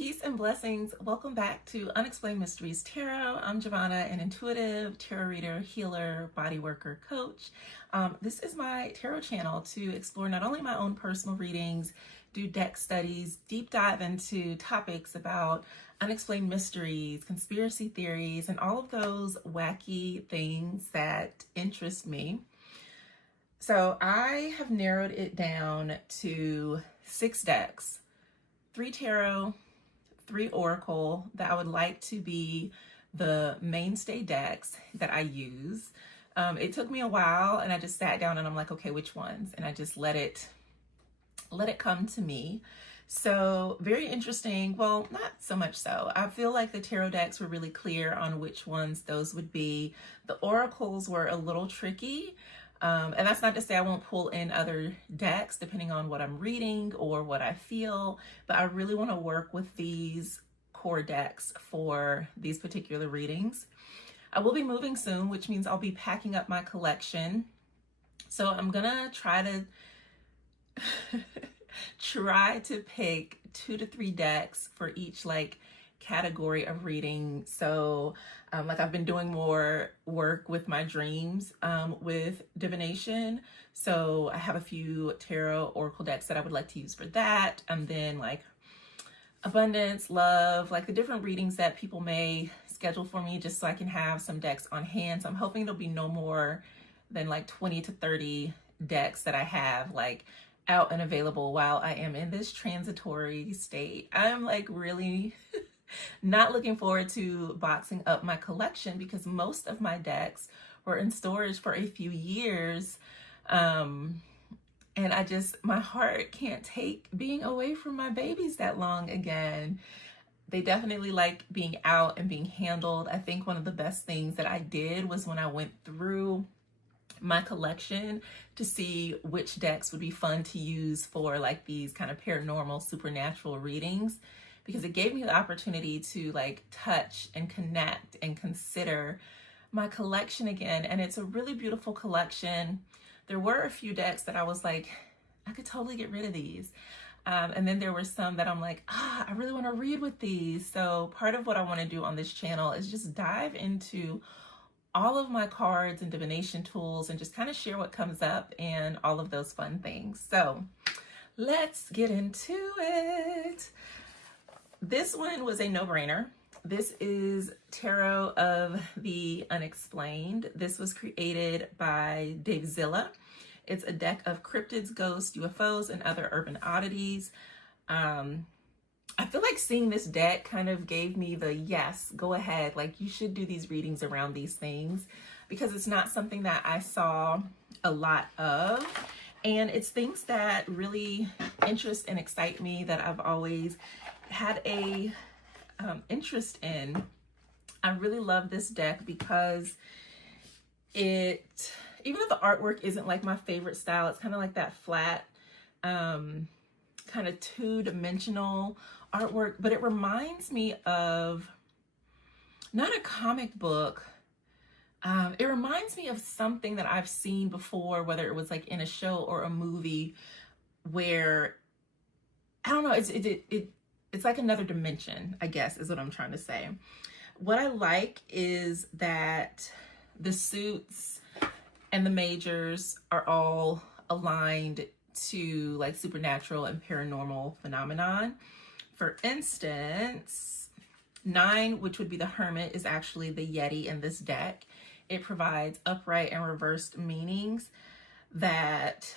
Peace and blessings. Welcome back to Unexplained Mysteries Tarot. I'm Jovhannah, an intuitive tarot reader, healer, body worker, coach. This is my tarot channel to explore not only my own personal readings, do deck studies, deep dive into topics about unexplained mysteries, conspiracy theories, and all of those wacky things that interest me. So I have narrowed it down to 6 decks. 3 tarot, 3 oracle that I would like to be the mainstay decks that I use. It took me a while and I just sat down and I'm like, okay, which ones? And I just let it come to me. So very interesting. Well, not so much so. I feel like the tarot decks were really clear on which ones those would be. The oracles were a little tricky. And that's not to say I won't pull in other decks depending on what I'm reading or what I feel, but I really want to work with these core decks for these particular readings. I will be moving soon, which means I'll be packing up my collection. So I'm gonna try to pick 2 to 3 decks for each category of reading. So I've been doing more work with my dreams with divination. So I have a few tarot oracle decks that I would like to use for that. And then abundance, love, the different readings that people may schedule for me just so I can have some decks on hand. So I'm hoping it'll be no more than 20 to 30 decks that I have out and available while I am in this transitory state. I'm really not looking forward to boxing up my collection because most of my decks were in storage for a few years. And my heart can't take being away from my babies that long again. They definitely like being out and being handled. I think one of the best things that I did was when I went through my collection to see which decks would be fun to use for these kind of paranormal, supernatural readings, because it gave me the opportunity to touch and connect and consider my collection again. And it's a really beautiful collection. There were a few decks that I was I could totally get rid of these. And then there were some that I'm I really want to read with these. So part of what I want to do on this channel is just dive into all of my cards and divination tools and just kind of share what comes up and all of those fun things. So let's get into it. This one was a no-brainer. This is Tarot of the Unexplained. This was created by Tisdale. It's a deck of cryptids, ghosts, UFOs, and other urban oddities. I feel like seeing this deck kind of gave me the yes, go ahead. You should do these readings around these things because it's not something that I saw a lot of. And it's things that really interest and excite me that I've always had a interest in. I really love this deck because even though the artwork isn't my favorite style, it's kind of that flat, kind of 2-dimensional artwork, but it reminds me of not a comic book. It reminds me of something that I've seen before, whether it was in a show or a movie, where I don't know, it's like another dimension, I guess is what I'm trying to say. What I like is that the suits and the majors are all aligned to supernatural and paranormal phenomenon. For instance, 9, which would be the Hermit, is actually the Yeti in this deck. It provides upright and reversed meanings that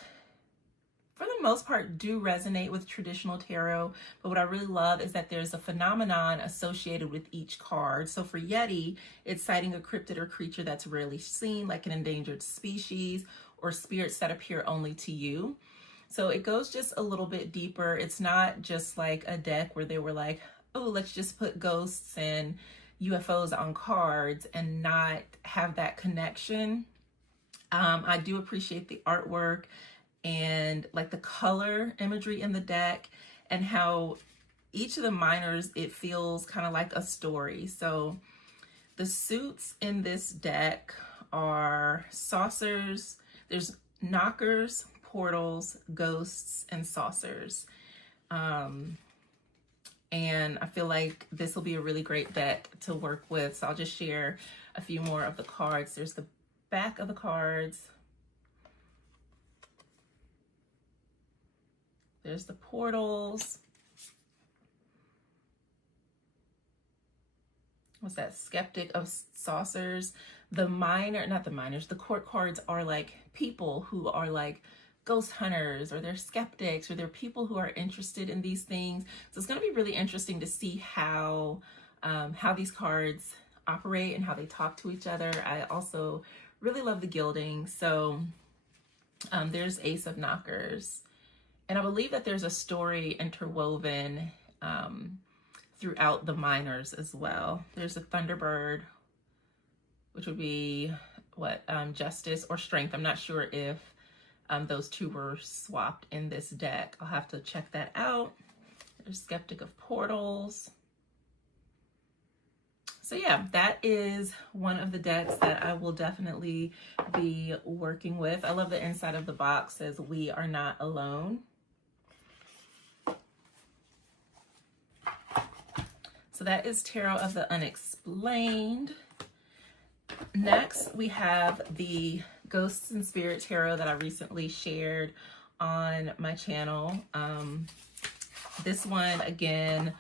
for the most part do resonate with traditional tarot, but what I really love is that there's a phenomenon associated with each card. So for Yeti, it's citing a cryptid or creature that's rarely seen, like an endangered species or spirits that appear only to you. So it goes just a little bit deeper. It's not just a deck where they were oh, let's just put ghosts and UFOs on cards and not have that connection. I do appreciate the artwork and the color imagery in the deck and how each of the minors, it feels kind of like a story. So the suits in this deck are saucers, there's knockers, portals, ghosts, and saucers. and I feel like this will be a really great deck to work with. So I'll just share a few more of the cards. There's the back of the cards. There's the portals. What's that? Skeptic of saucers. The not the minors, the court cards are like people who are like ghost hunters, or they're skeptics, or they're people who are interested in these things. So it's going to be really interesting to see how these cards operate and how they talk to each other. I also really love the gilding. So there's Ace of Knockers. And I believe that there's a story interwoven throughout the minors as well. There's a Thunderbird, which would be what, Justice or Strength. I'm not sure if those two were swapped in this deck. I'll have to check that out. There's Skeptic of Portals. So yeah, that is one of the decks that I will definitely be working with. I love the inside of the box, says "We are not alone." So that is Tarot of the Unexplained. Next, we have the Ghosts and Spirit Tarot that I recently shared on my channel. This one, again,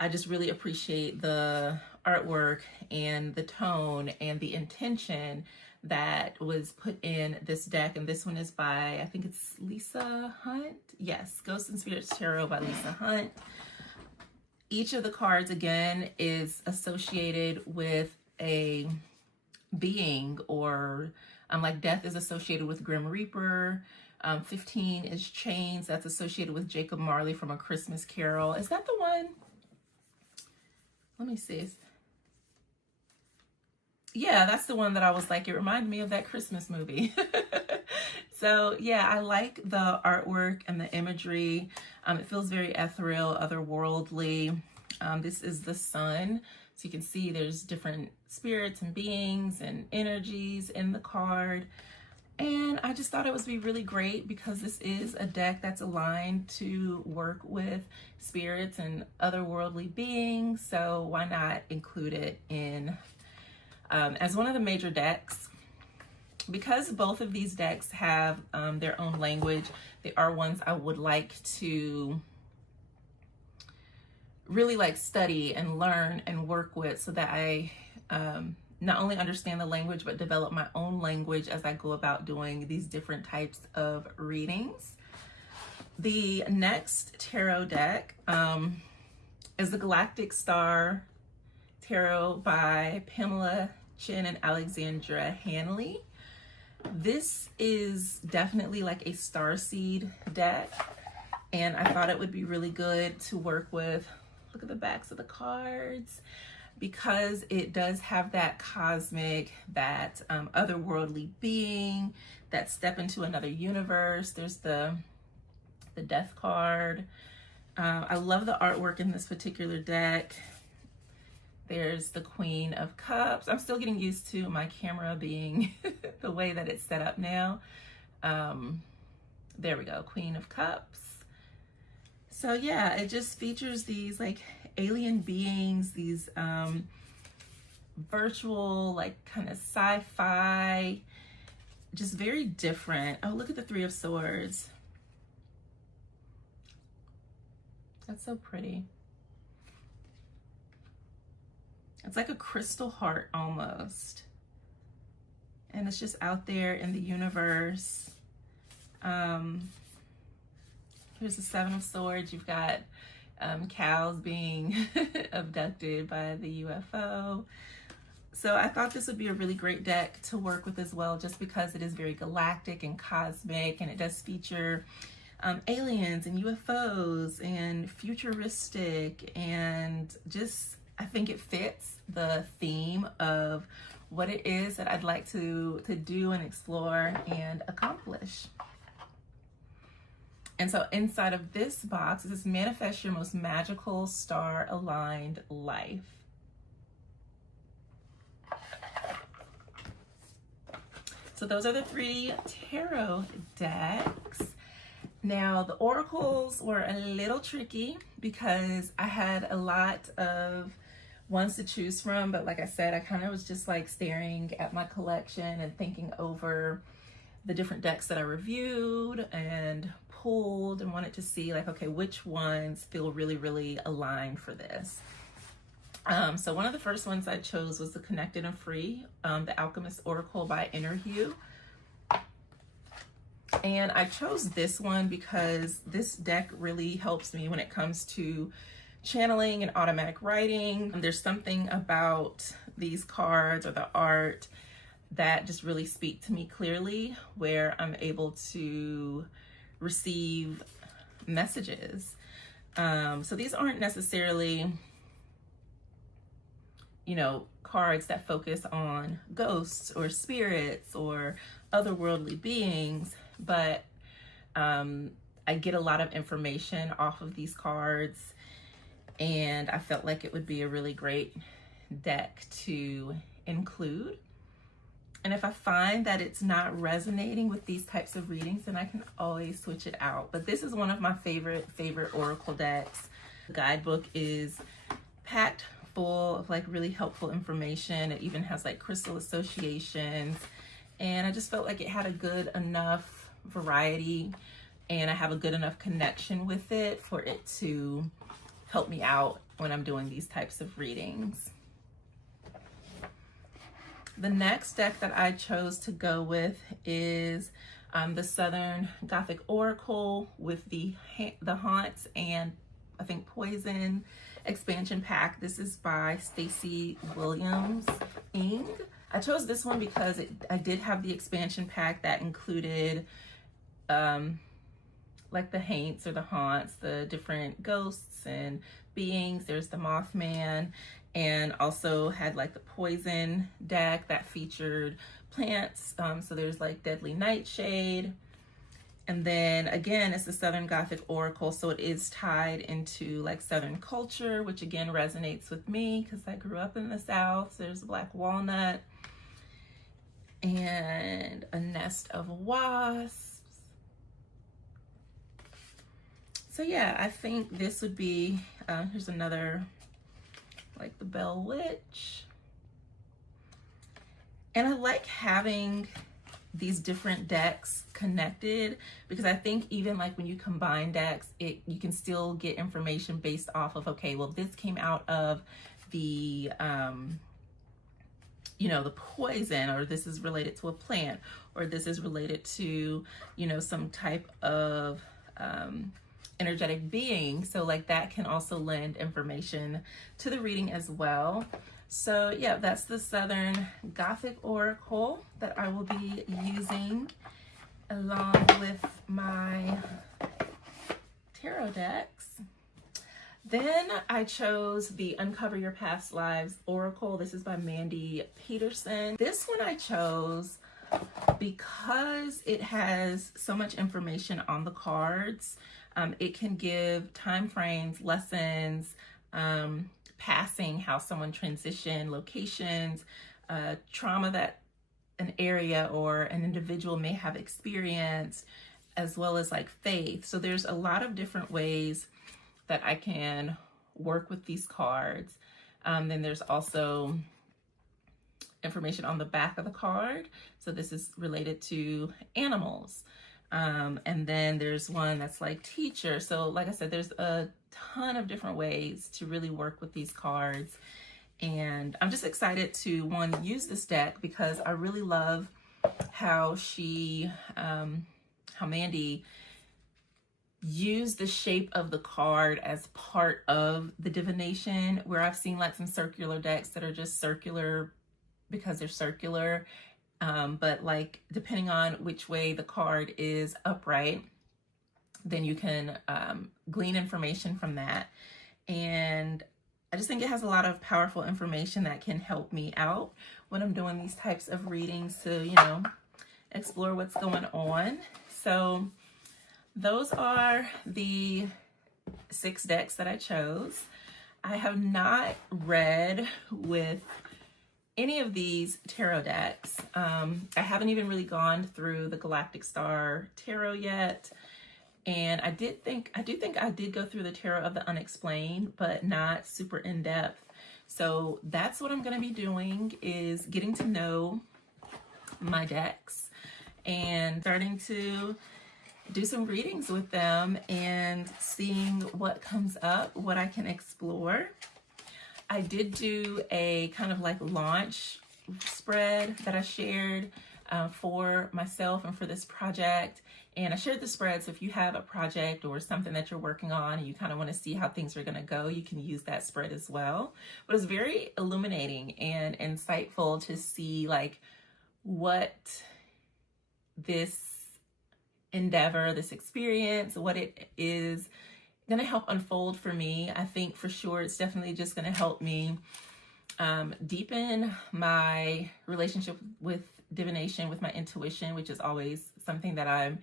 I just really appreciate the artwork and the tone and the intention that was put in this deck. And this one is by, I think it's Lisa Hunt. Yes, Ghosts and Spirits Tarot by Lisa Hunt. Each of the cards, again, is associated with a being, or like death is associated with Grim Reaper. 15 is chains. That's associated with Jacob Marley from A Christmas Carol. Is that the one? Let me see. Yeah, that's the one that I was like, it reminded me of that Christmas movie. So yeah, I like the artwork and the imagery. It feels very ethereal, otherworldly. This is the sun. So you can see there's different spirits and beings and energies in the card. And I just thought it would be really great because this is a deck that's aligned to work with spirits and otherworldly beings. So why not include it in as one of the major decks? Because both of these decks have their own language, they are ones I would like to really like study and learn and work with, so that I not only understand the language, but develop my own language as I go about doing these different types of readings. The next tarot deck is the Galactic Star Tarot by Pamela Chin and Alexandra Hanley. This is definitely like a starseed deck, and I thought it would be really good to work with. Look at the backs of the cards, because it does have that cosmic, that otherworldly being, that step into another universe. There's the Death card. I love the artwork in this particular deck. There's the Queen of Cups. I'm still getting used to my camera being the way that it's set up now. There we go, Queen of Cups. So yeah, it just features these like alien beings, these virtual, like kind of sci-fi, just very different. Oh, look at the Three of Swords. That's so pretty. It's like a crystal heart almost. And it's just out there in the universe. Here's the Seven of Swords. You've got cows being abducted by the UFO. So I thought this would be a really great deck to work with as well, just because it is very galactic and cosmic, and it does feature aliens and UFOs and futuristic, and just, I think it fits the theme of what it is that I'd like to do and explore and accomplish. And so inside of this box, it says manifest your most magical star-aligned life. So those are the 3 tarot decks. Now, the oracles were a little tricky because I had a lot of ones to choose from, but like I said, I kind of was just like staring at my collection and thinking over the different decks that I reviewed and pulled and wanted to see like, okay, which ones feel really, really aligned for this. So one of the first ones I chose was the Connected and Free, the Alchemist Oracle by Inner Hue. And I chose this one because this deck really helps me when it comes to channeling and automatic writing. There's something about these cards or the art that just really speak to me clearly, where I'm able to receive messages. So these aren't necessarily, you know, cards that focus on ghosts or spirits or otherworldly beings, but I get a lot of information off of these cards, and I felt like it would be a really great deck to include. And if I find that it's not resonating with these types of readings, then I can always switch it out. But this is one of my favorite oracle decks. The guidebook is packed full of like really helpful information. It even has like crystal associations. And I just felt like it had a good enough variety, and I have a good enough connection with it for it to help me out when I'm doing these types of readings. The next deck that I chose to go with is the Southern Gothic Oracle with the Haunts and I think Poison expansion pack. This is by Stacey Williams Ing. I chose this one because I did have the expansion pack that included like the Haints or the Haunts, the different ghosts and beings. There's the Mothman, and also had like the Poison deck that featured plants. So there's like Deadly Nightshade. And then again, it's the Southern Gothic Oracle, so it is tied into like Southern culture, which again resonates with me because I grew up in the South. So there's a black walnut and a nest of wasps. So yeah, I think this would be, here's another, like the Bell Witch. And I like having these different decks connected because I think even like when you combine decks, you can still get information based off of, okay, well, this came out of the, you know, the poison, or this is related to a plant, or this is related to, you know, some type of energetic being. So like that can also lend information to the reading as well. So yeah, that's the Southern Gothic Oracle that I will be using along with my tarot decks. Then I chose the Uncover Your Past Lives Oracle. This is by Mandy Peterson. This one I chose because it has so much information on the cards. It can give time frames, lessons, passing, how someone transitioned, locations, trauma that an area or an individual may have experienced, as well as like faith. So there's a lot of different ways that I can work with these cards. Then there's also information on the back of the card. So this is related to animals. And then there's one that's like teacher. So like I said, there's a ton of different ways to really work with these cards. And I'm just excited to, one, use this deck because I really love how how Mandy used the shape of the card as part of the divination, where I've seen like some circular decks that are just circular because they're circular. But like depending on which way the card is upright, then you can glean information from that. And I just think it has a lot of powerful information that can help me out when I'm doing these types of readings to, you know, explore what's going on. So those are the 6 decks that I chose. I have not read with any of these tarot decks. I haven't even really gone through the Galactic Star Tarot yet. And I do think I did go through the tarot of the unexplained, but not super in depth. So that's what I'm going to be doing, is getting to know my decks and starting to do some readings with them and seeing what comes up, what I can explore. I did do a kind of like launch spread that I shared for myself and for this project. And I shared the spread, so if you have a project or something that you're working on and you kind of want to see how things are going to go, you can use that spread as well. But it's very illuminating and insightful to see like what this endeavor, this experience, what it is going to help unfold for me. I think for sure it's definitely just going to help me deepen my relationship with divination, with my intuition, which is always something that I'm,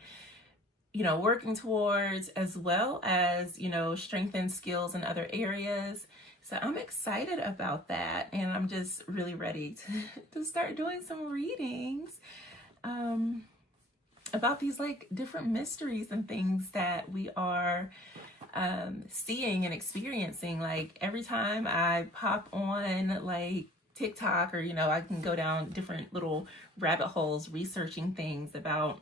working towards, as well as, strengthen skills in other areas. So I'm excited about that. And I'm just really ready to start doing some readings about these like different mysteries and things that we are seeing and experiencing. Like every time I pop on like TikTok, or I can go down different little rabbit holes researching things about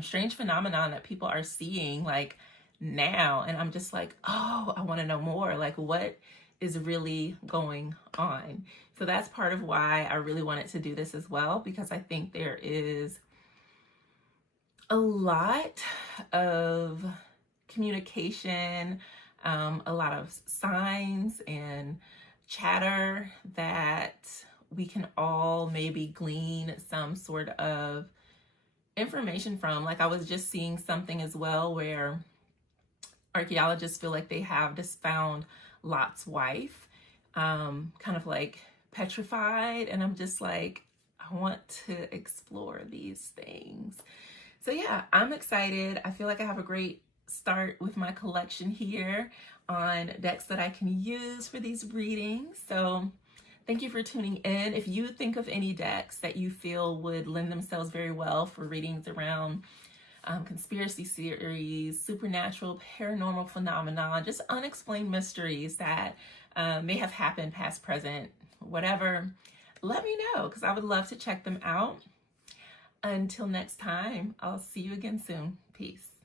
strange phenomenon that people are seeing like now, and I'm just like, oh, I want to know more, like what is really going on. So that's part of why I really wanted to do this as well, because I think there is a lot of communication, a lot of signs and chatter that we can all maybe glean some sort of information from. Like I was just seeing something as well where archaeologists feel like they have just found Lot's wife, kind of like petrified, and I'm just like, I want to explore these things. So yeah, I'm excited. I feel like I have a great start with my collection here on decks that I can use for these readings. So thank you for tuning in. If you think of any decks that you feel would lend themselves very well for readings around conspiracy theories, supernatural, paranormal phenomena, just unexplained mysteries that may have happened past, present, whatever, let me know, because I would love to check them out. Until next time, I'll see you again soon. Peace.